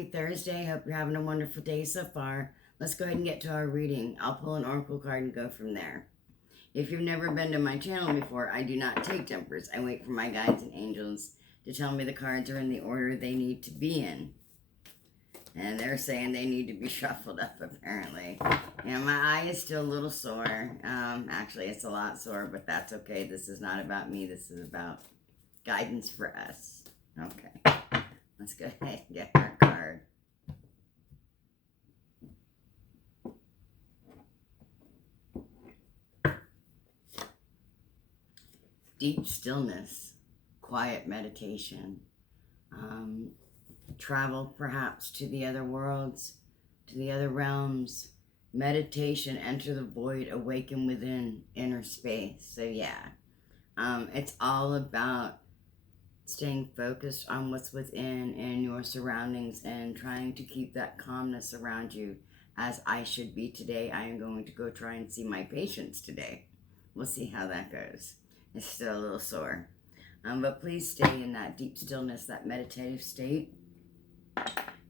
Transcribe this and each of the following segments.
happy Thursday. Hope you're having a wonderful day so far. Let's go ahead and get to our reading. I'll pull an oracle card and go from there. If you've never been to my channel before, I do not take jumpers. I wait for my guides and angels to tell me the cards are in the order they need to be in. And they're saying they need to be shuffled up, apparently. And my eye is still a little sore. Actually, it's a lot sore, but that's okay. This is not about me. This is about guidance for us. Okay. Let's go ahead and get our card. Deep stillness, quiet meditation, travel perhaps to the other worlds, to the other realms, meditation, enter the void, awaken within, inner space. So yeah, it's all about staying focused on what's within and your surroundings and trying to keep that calmness around you. As I should be today, I am going to go try and see my patients today. We'll see how that goes. It's still a little sore. But please stay in that deep stillness, that meditative state,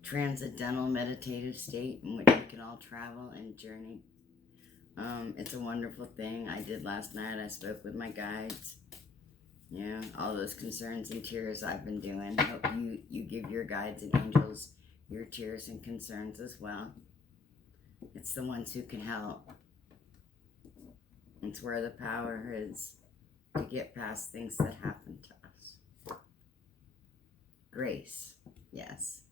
transcendental meditative state in which we can all travel and journey. It's a wonderful thing I did last night. I spoke with my guides. Yeah, all those concerns and tears I've been doing. Hope you give your guides and angels your tears and concerns as well. It's the ones who can help. It's where the power is to get past things that happen to us. Grace, yes.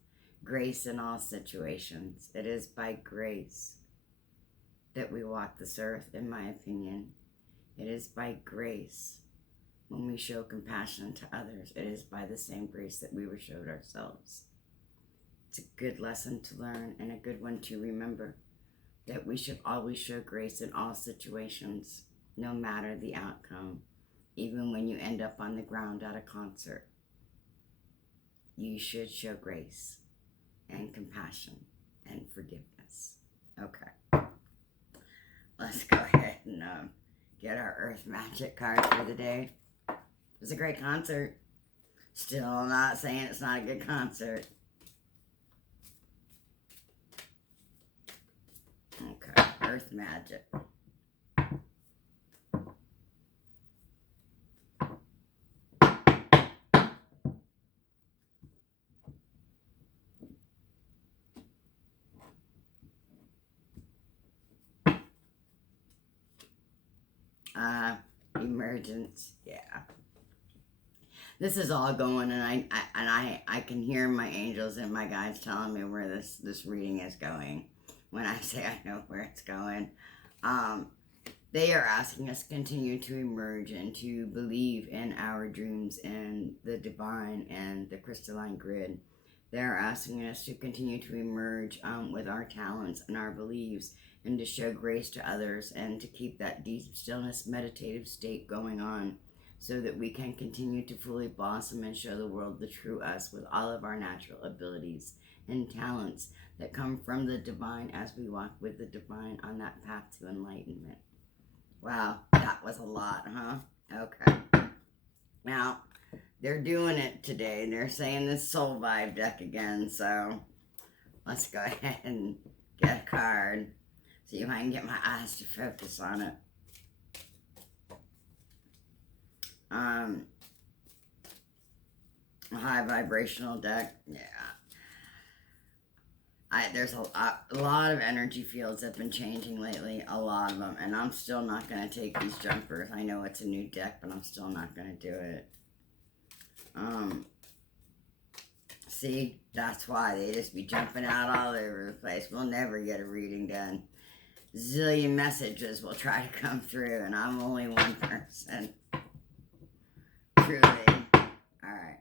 Grace in all situations. It is by grace that we walk this earth, in my opinion. It is by grace when we show compassion to others. It is by the same grace that we were showed ourselves. It's a good lesson to learn and a good one to remember, that we should always show grace in all situations, no matter the outcome. Even when you end up on the ground at a concert, you should show grace and compassion and forgiveness. Okay. Let's go ahead and get our Earth Magic card for the day. It was a great concert. Still not saying it's not a good concert. Okay, Earth Magic. Emergence, yeah. This is all going, and I can hear my angels and my guides telling me where this reading is going. When I say I know where it's going, they are asking us to continue to emerge and to believe in our dreams and the divine and the crystalline grid. They're asking us to continue to emerge with our talents and our beliefs, and to show grace to others, and to keep that deep stillness meditative state going on, so that we can continue to fully blossom and show the world the true us with all of our natural abilities and talents that come from the divine as we walk with the divine on that path to enlightenment. Wow, that was a lot, huh? Okay. Now, they're doing it today. They're saying this Soul Vibe deck again, so let's go ahead and get a card. See if I can get my eyes to focus on it. A high vibrational deck, yeah. There's a lot of energy fields that have been changing lately, a lot of them, and I'm still not going to take these jumpers. I know it's a new deck, but I'm still not going to do it. See, that's why they just be jumping out all over the place. We'll never get a reading done. Zillion messages will try to come through, and I'm only one person. Truly. Alright.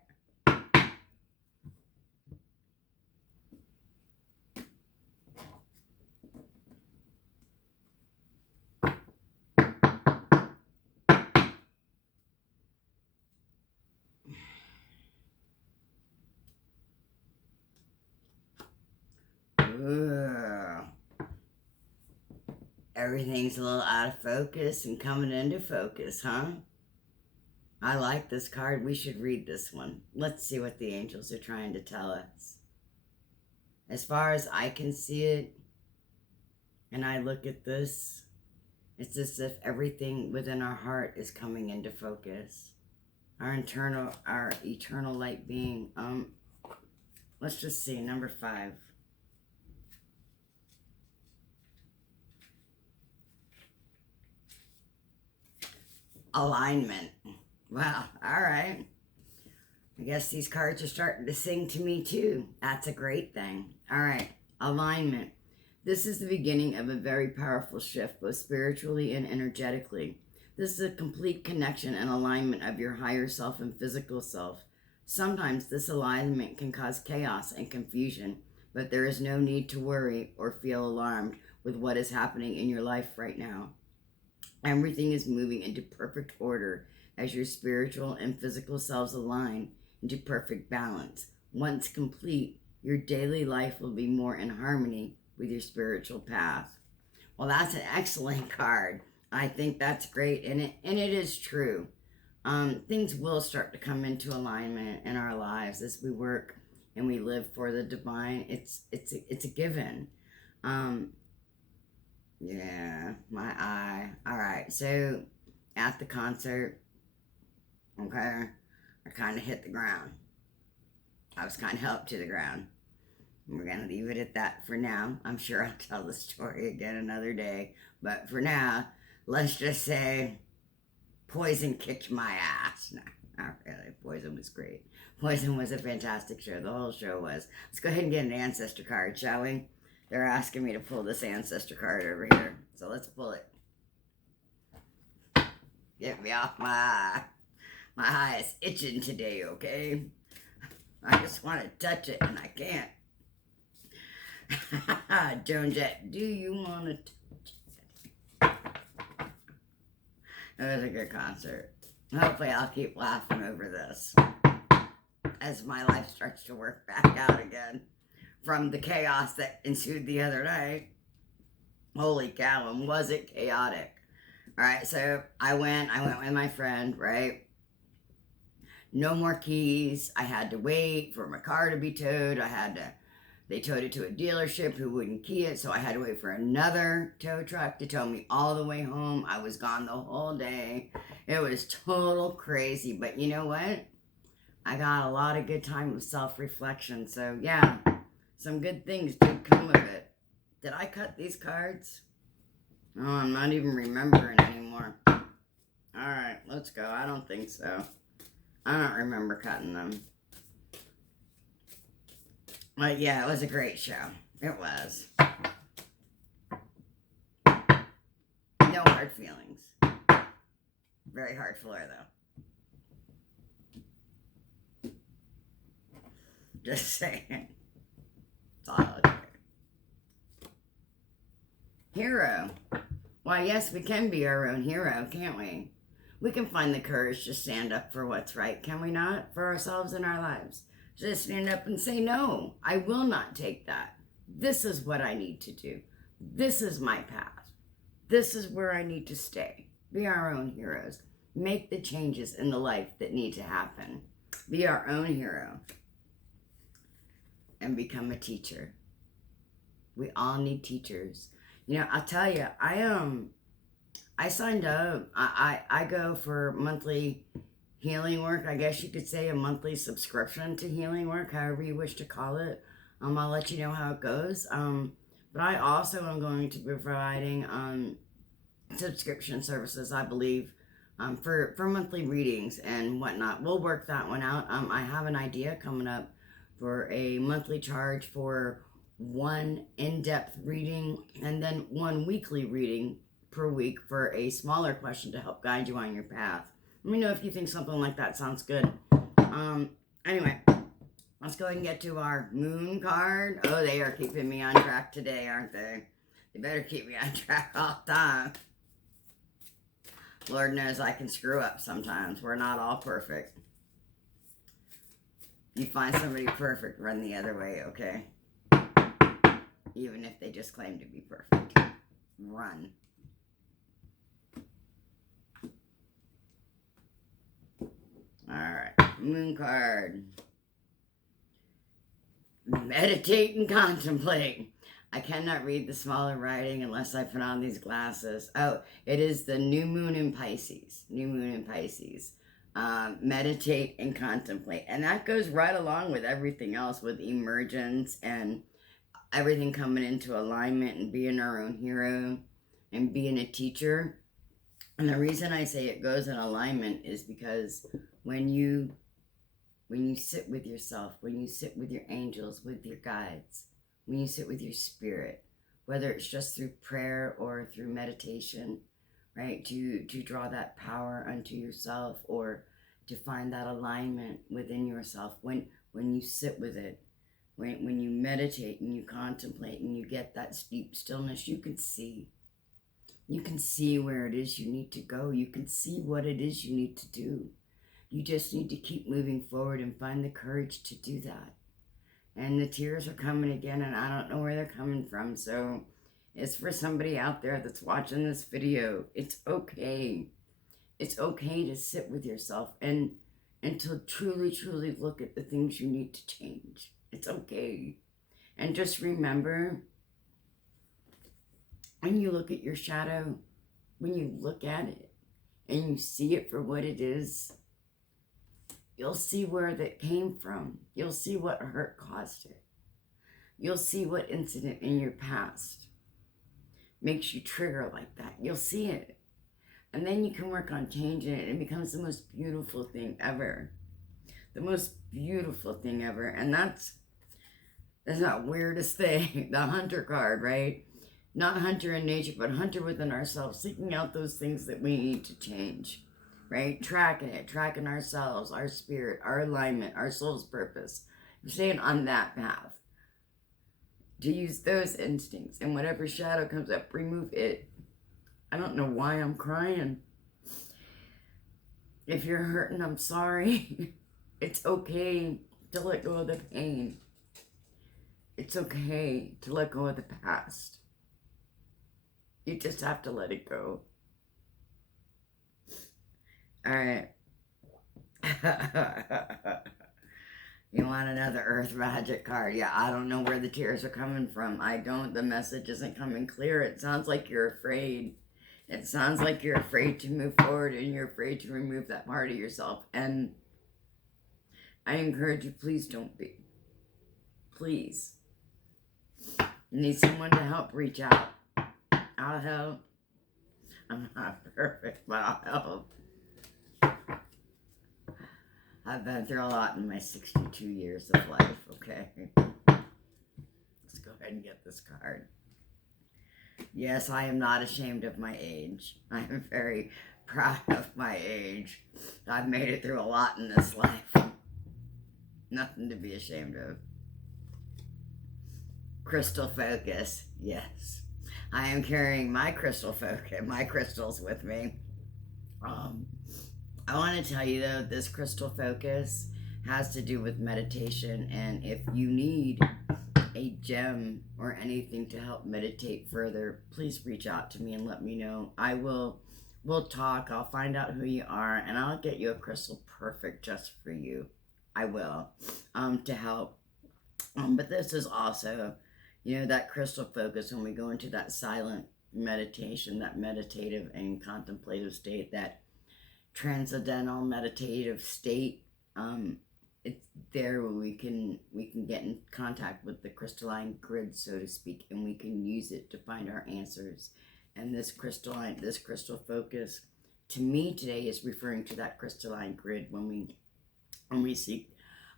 Ooh. Everything's a little out of focus and coming into focus, huh? I like this card. We should read this one. Let's see what the angels are trying to tell us. As far as I can see it, and I look at this, it's as if everything within our heart is coming into focus. Our eternal light being. Let's just see, number 5. Alignment. Well, all right. I guess these cards are starting to sing to me too. That's a great thing. All right, alignment. This is the beginning of a very powerful shift, both spiritually and energetically. This is a complete connection and alignment of your higher self and physical self. Sometimes this alignment can cause chaos and confusion, but there is no need to worry or feel alarmed with what is happening in your life right now. Everything is moving into perfect order as your spiritual and physical selves align into perfect balance. Once complete, your daily life will be more in harmony with your spiritual path. Well, that's an excellent card. I think that's great, and it is true. Things will start to come into alignment in our lives as we work and we live for the divine. It's a given. Yeah, my eye. All right, so at the concert, okay, I kind of hit the ground. I was kind of helped to the ground. We're going to leave it at that for now. I'm sure I'll tell the story again another day. But for now, let's just say Poison kicked my ass. No, not really. Poison was great. Poison was a fantastic show. The whole show was. Let's go ahead and get an ancestor card, shall we? They're asking me to pull this ancestor card over here. So let's pull it. Get me off my eye. My eye is itching today, okay? I just want to touch it and I can't. Joan Jett, do you want to touch it? It was a good concert. Hopefully I'll keep laughing over this as my life starts to work back out again from the chaos that ensued the other night. Holy cow, and was it chaotic. Alright, so I went with my friend, right? No more keys. I had to wait for my car to be towed. They towed it to a dealership who wouldn't key it, so I had to wait for another tow truck to tow me all the way home. I was gone the whole day. It was total crazy, but you know what? I got a lot of good time with self-reflection, so yeah, some good things did come of it. Did I cut these cards? Oh, I'm not even remembering anymore. Alright, let's go. I don't think so. I don't remember cutting them. But yeah, it was a great show. It was. No hard feelings. Very hard floor, though. Just saying. It's all okay. Hero. Why, yes, we can be our own hero, can't we? We can find the courage to stand up for what's right, can we not? For ourselves and our lives. Just stand up and say, no, I will not take that. This is what I need to do. This is my path. This is where I need to stay. Be our own heroes. Make the changes in the life that need to happen. Be our own hero. And become a teacher. We all need teachers. You know, I'll tell you, I signed up. I go for monthly healing work. I guess you could say a monthly subscription to healing work, however you wish to call it. I'll let you know how it goes. But I also am going to be providing subscription services, I believe, for monthly readings and whatnot. We'll work that one out. I have an idea coming up for a monthly charge for one in-depth reading and then one weekly reading per week for a smaller question to help guide you on your path. Let me know if you think something like that sounds good. Anyway, let's go ahead and get to our moon card. Oh, they are keeping me on track today, aren't they? They better keep me on track all the time. Lord knows I can screw up sometimes. We're not all perfect. You find somebody perfect, run the other way, okay? Even if they just claim to be perfect. Run. Alright, moon card. meditate and contemplate. I cannot read the smaller writing unless I put on these glasses. Oh, it is the new moon in Pisces. New moon in Pisces. Meditate and contemplate. And that goes right along with everything else, with emergence and everything coming into alignment and being our own hero and being a teacher. And the reason I say it goes in alignment is because when you sit with yourself, when you sit with your angels, with your guides, when you sit with your spirit, whether it's just through prayer or through meditation, right, to draw that power unto yourself or to find that alignment within yourself, when you sit with it, when you meditate and you contemplate and you get that deep stillness, you can see. You can see where it is you need to go. You can see what it is you need to do. You just need to keep moving forward and find the courage to do that. And the tears are coming again, and I don't know where they're coming from. So it's for somebody out there that's watching this video. It's okay. It's okay to sit with yourself and to truly, truly look at the things you need to change. It's okay. And just remember, when you look at your shadow, when you look at it and you see it for what it is, you'll see where that came from. You'll see what hurt caused it. You'll see what incident in your past makes you trigger like that. You'll see it. And then you can work on changing it. It becomes the most beautiful thing ever. The most beautiful thing ever. And that's that weirdest thing. The hunter card, right? Not hunter in nature, but hunter within ourselves. Seeking out those things that we need to change. Right? Tracking it, tracking ourselves, our spirit, our alignment, our soul's purpose. Staying on that path. To use those instincts, and whatever shadow comes up, remove it. I don't know why I'm crying. If you're hurting, I'm sorry. It's okay to let go of the pain. It's okay to let go of the past. You just have to let it go. All right. You want another Earth Magic card? Yeah, I don't know where the tears are coming from. I don't. The message isn't coming clear. It sounds like you're afraid. It sounds like you're afraid to move forward and you're afraid to remove that part of yourself. And I encourage you, please don't be. Please. You need someone to help, reach out. I'll help. I'm not perfect, but I'll help. I've been through a lot in my 62 years of life, okay? Let's go ahead and get this card. Yes, I am not ashamed of my age. I am very proud of my age. I've made it through a lot in this life. Nothing to be ashamed of. Crystal focus, yes. I am carrying my crystal focus, my crystals with me. I want to tell you though, this crystal focus has to do with meditation, and if you need a gem or anything to help meditate further, please reach out to me and let me know. We'll talk, I'll find out who you are, and I'll get you a crystal perfect just for you. I will, to help. But this is also, that crystal focus when we go into that silent meditation, that meditative and contemplative state, that transcendental meditative state. It's there where we can get in contact with the crystalline grid, so to speak, and we can use it to find our answers. And this crystal focus to me today is referring to that crystalline grid when we seek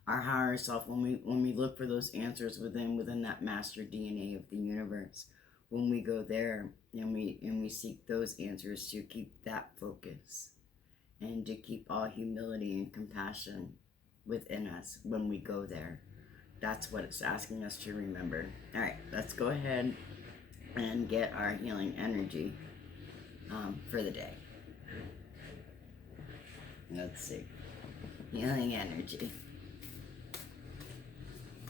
our higher self, when we look for those answers within that master DNA of the universe, when we go there and we seek those answers, to keep that focus and to keep all humility and compassion within us when we go there. That's what it's asking us to remember. All right, let's go ahead and get our healing energy for the day. Let's see. Healing energy.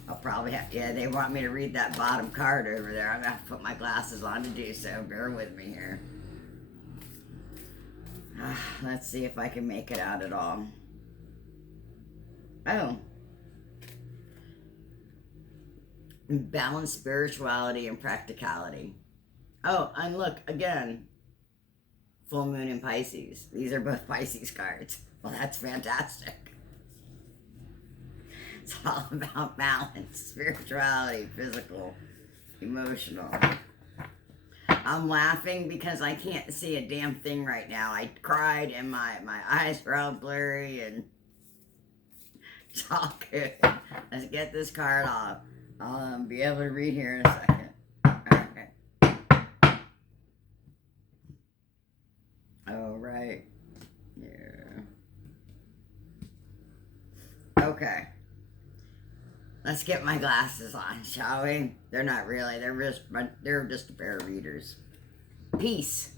I'll probably have, they want me to read that bottom card over there. I'm going to have to put my glasses on to do so. Bear with me here. Let's see if I can make it out at all. Oh. balance spirituality and practicality. Oh, and look, again, full moon in Pisces. These are both Pisces cards. Well, that's fantastic. It's all about balance, spirituality, physical, emotional. I'm laughing because I can't see a damn thing right now. I cried and my eyes are all blurry and it's all good. Let's get this card off. I'll be able to read here in a second. Okay. All right. Yeah. Okay. Let's get my glasses on, shall we? They're not really. They're just a pair of readers. Peace.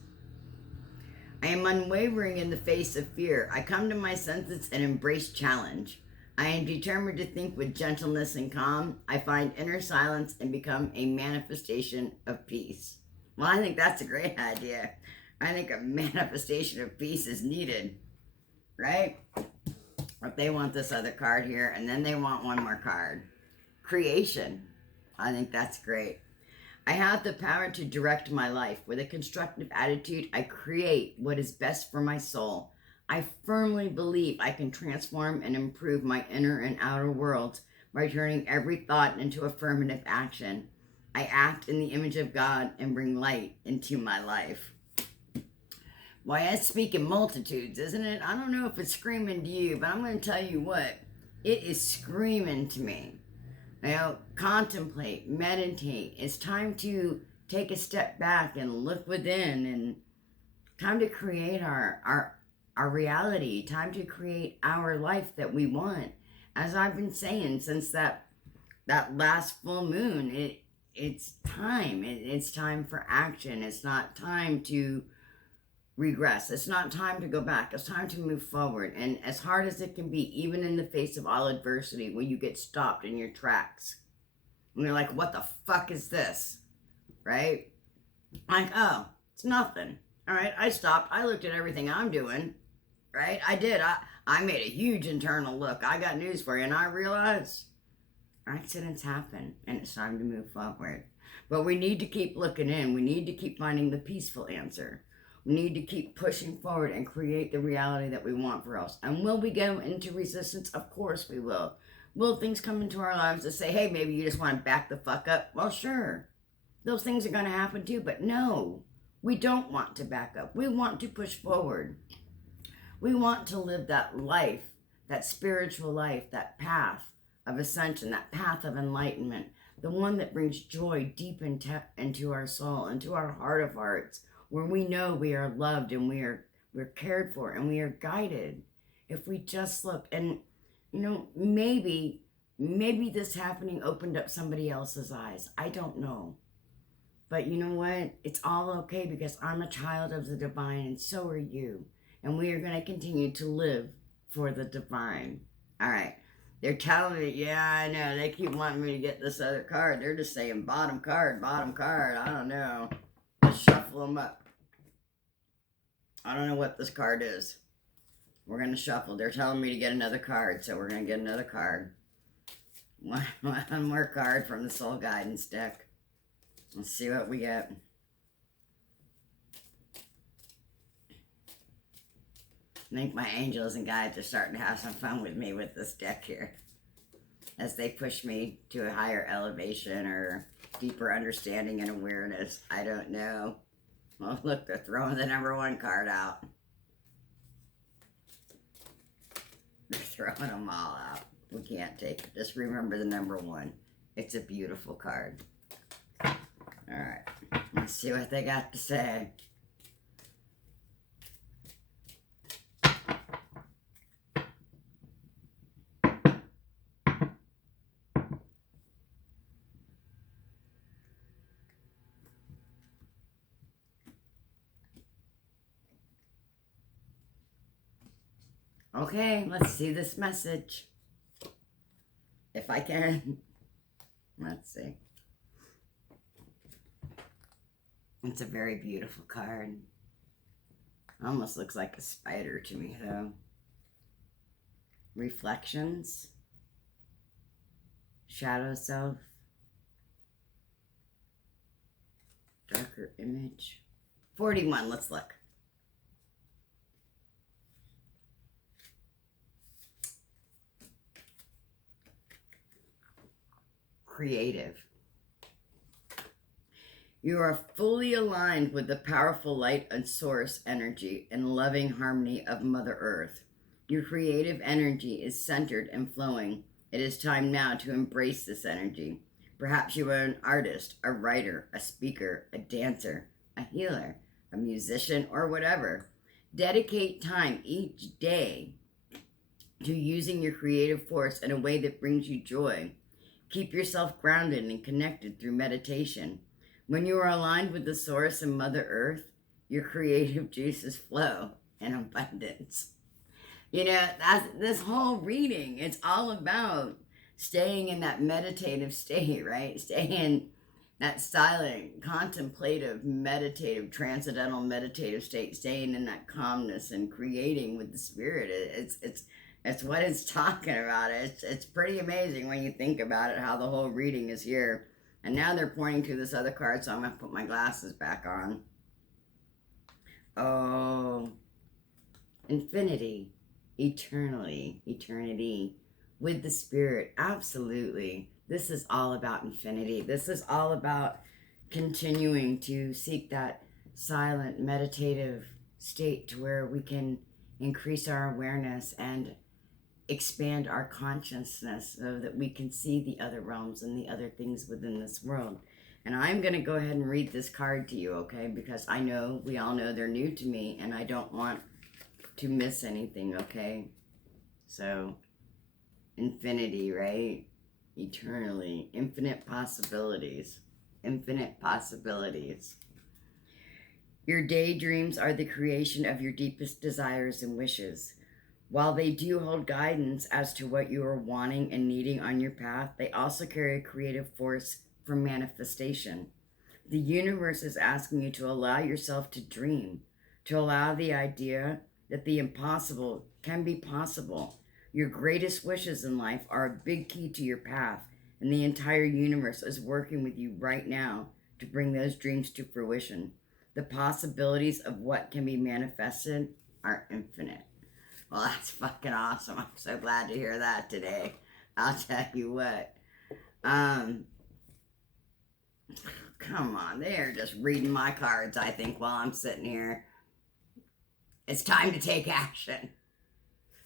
I am unwavering in the face of fear. I come to my senses and embrace challenge. I am determined to think with gentleness and calm. I find inner silence and become a manifestation of peace. Well, I think that's a great idea. I think a manifestation of peace is needed, right? But they want this other card here, and then they want one more card. Creation. I think that's great. I have the power to direct my life. With a constructive attitude, I create what is best for my soul. I firmly believe I can transform and improve my inner and outer worlds by turning every thought into affirmative action. I act in the image of God and bring light into my life. Why, I speak in multitudes, isn't it? I don't know if it's screaming to you, but I'm going to tell you what. It is screaming to me. Contemplate, meditate. It's time to take a step back and look within, and time to create our reality, time to create our life that we want. As I've been saying since that last full moon, it's time. It's time for action. It's not time to regress. It's not time to go back. It's time to move forward. And as hard as it can be, even in the face of all adversity, when you get stopped in your tracks, and you're like, what the fuck is this? Right? Like, oh, it's nothing. All right, I stopped. I looked at everything I'm doing. Right? I did. I made a huge internal look. I got news for you. And I realized accidents happen. And it's time to move forward. But we need to keep looking in. We need to keep finding the peaceful answer. We need to keep pushing forward and create the reality that we want for us. And will we go into resistance? Of course we will. Will things come into our lives that say, hey, maybe you just want to back the fuck up? Well, sure. Those things are going to happen too. But no, we don't want to back up. We want to push forward. We want to live that life, that spiritual life, that path of ascension, that path of enlightenment, the one that brings joy deep into our soul, into our heart of hearts, where we know we are loved and we're cared for and we are guided. If we just look, and maybe this happening opened up somebody else's eyes. I don't know. But you know what? It's all okay because I'm a child of the divine and so are you. And we are going to continue to live for the divine. All right. They're telling me, yeah, I know. They keep wanting me to get this other card. They're just saying bottom card, bottom card. I don't know. Let's shuffle them up. I don't know what this card is. We're going to shuffle. They're telling me to get another card, so we're going to get another card. One more card from the Soul Guidance deck. Let's see what we get. I think my angels and guides are starting to have some fun with me with this deck here, as they push me to a higher elevation or deeper understanding and awareness. I don't know. Well, look, they're throwing the number one card out. They're throwing them all out. We can't take it. Just remember the number one. It's a beautiful card. All right. Let's see what they got to say. Okay, let's see this message. If I can. Let's see. It's a very beautiful card. Almost looks like a spider to me, though. Reflections. Shadow self. darker image. 41, let's look. Creative. You are fully aligned with the powerful light and source energy and loving harmony of Mother Earth. Your creative energy is centered and flowing. It is time now to embrace this energy. Perhaps you are an artist, a writer, a speaker, a dancer, a healer, a musician, or whatever. Dedicate time each day to using your creative force in a way that brings you joy. Keep yourself grounded and connected through meditation. When you are aligned with the source and Mother Earth, your creative juices flow in abundance. You know, that's this whole reading. It's all about staying in that meditative state, right? Staying in that silent, contemplative, meditative, transcendental meditative state, staying in that calmness and creating with the spirit. It's what it's talking about. It's pretty amazing when you think about it, how the whole reading is here. And now they're pointing to this other card, so I'm going to put my glasses back on. Oh, infinity, eternally, eternity, with the spirit. Absolutely. This is all about infinity. This is all about continuing to seek that silent, meditative state to where we can increase our awareness and expand our consciousness so that we can see the other realms and the other things within this world. And I'm going to go ahead and read this card to you, okay? Because I know, we all know they're new to me, and I don't want to miss anything, okay? So, infinity, right? Eternally. Infinite possibilities. Infinite possibilities. Your daydreams are the creation of your deepest desires and wishes. While they do hold guidance as to what you are wanting and needing on your path, they also carry a creative force for manifestation. The universe is asking you to allow yourself to dream, to allow the idea that the impossible can be possible. Your greatest wishes in life are a big key to your path, and the entire universe is working with you right now to bring those dreams to fruition. The possibilities of what can be manifested are infinite. Well, that's fucking awesome. I'm so glad to hear that today. I'll tell you what. Come on, they're just reading my cards, I think, while I'm sitting here. It's time to take action.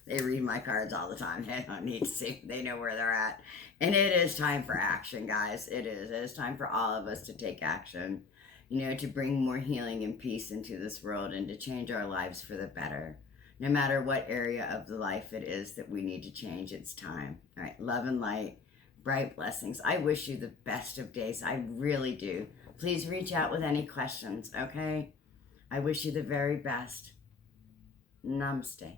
They read my cards all the time. They don't need to see. They know where they're at. And it is time for action, guys. It is. It is time for all of us to take action. You know, to bring more healing and peace into this world and to change our lives for the better. No matter what area of the life it is that we need to change, it's time. All right, love and light, bright blessings. I wish you the best of days. I really do. Please reach out with any questions, okay? I wish you the very best. Namaste.